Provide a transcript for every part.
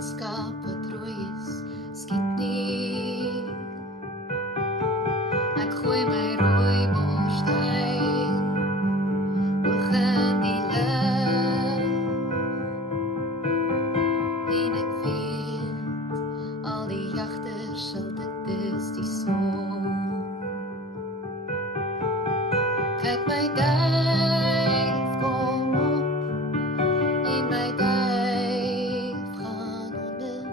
boodskap wat rooi is, skiet nie. Ek gooi my rooi borst uit, hoog in die lug, en ek weet, al die jagters sal dit is die son. Kyk my duif, kom op, en my duif gaan onder,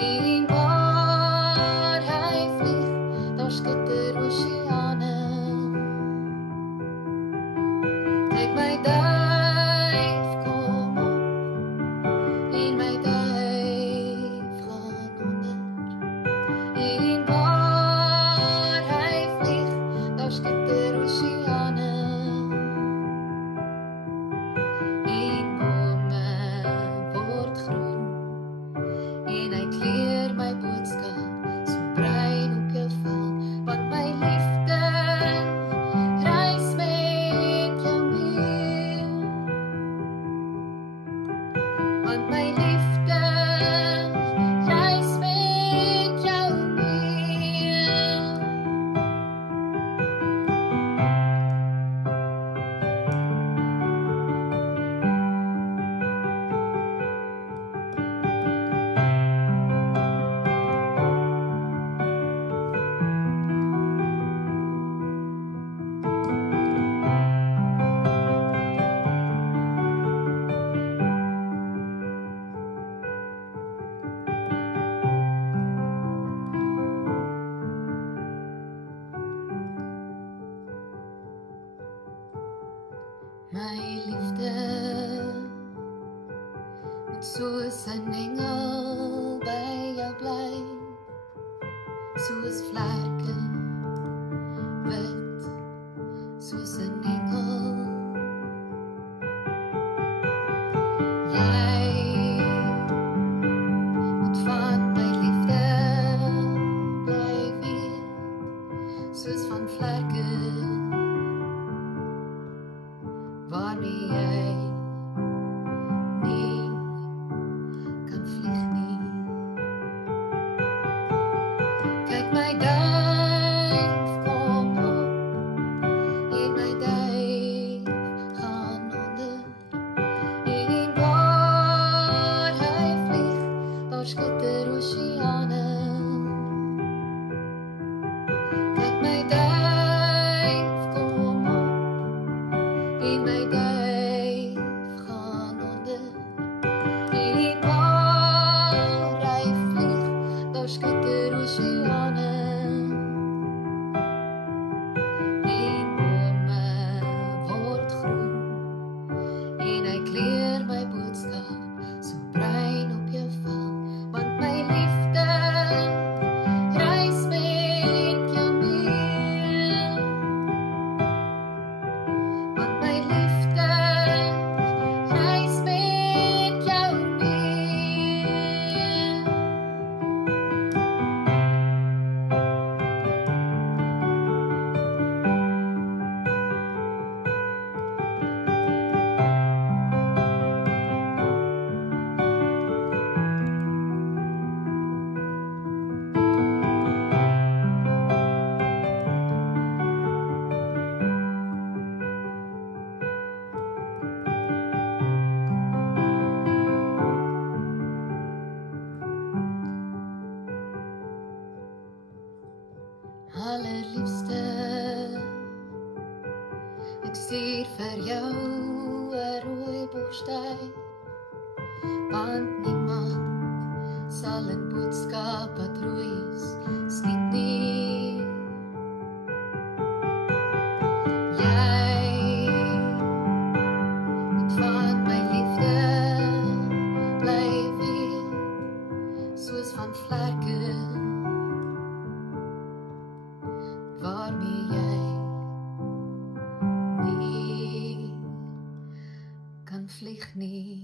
en waar hy vlieg, daar skitter oceane. Kyk my duif, kom op, en my duif gaan onder, en waar hy vlieg, daar skitter oceane. En bome word groen, en hy kleur my boodskap so bruin op jou vel, want my liefde reis met jou mee, want my liefde reis met jou mee. My liefde moet soos 'n engel by jou bly, soos vlerke wit, soos 'n engel. Jy moet van my liefde bly weet, soos van vlerke waarmee jy nie kan vlieg nie. Kyk my duif, kom op, en my duif gaan onder, en waar hy vlieg, daar skitter oceane. Kyk my duif, kom op, en my duif gaan onder, en waar hy vlieg, daar skitter oceane. En bome word groen, en hy kleur my boodskap so bruin op jou vel, want my liefde reis met jou mee, want my liefde reis met jou mee. Allerliefste, ek stuur vir jou 'n rooi borstui, want niemand sal 'n boodskap wat rooi is, skiet nie. Jy moet van my liefde bly weet, soos van vlerke waarmee jy nie kan vlieg nie.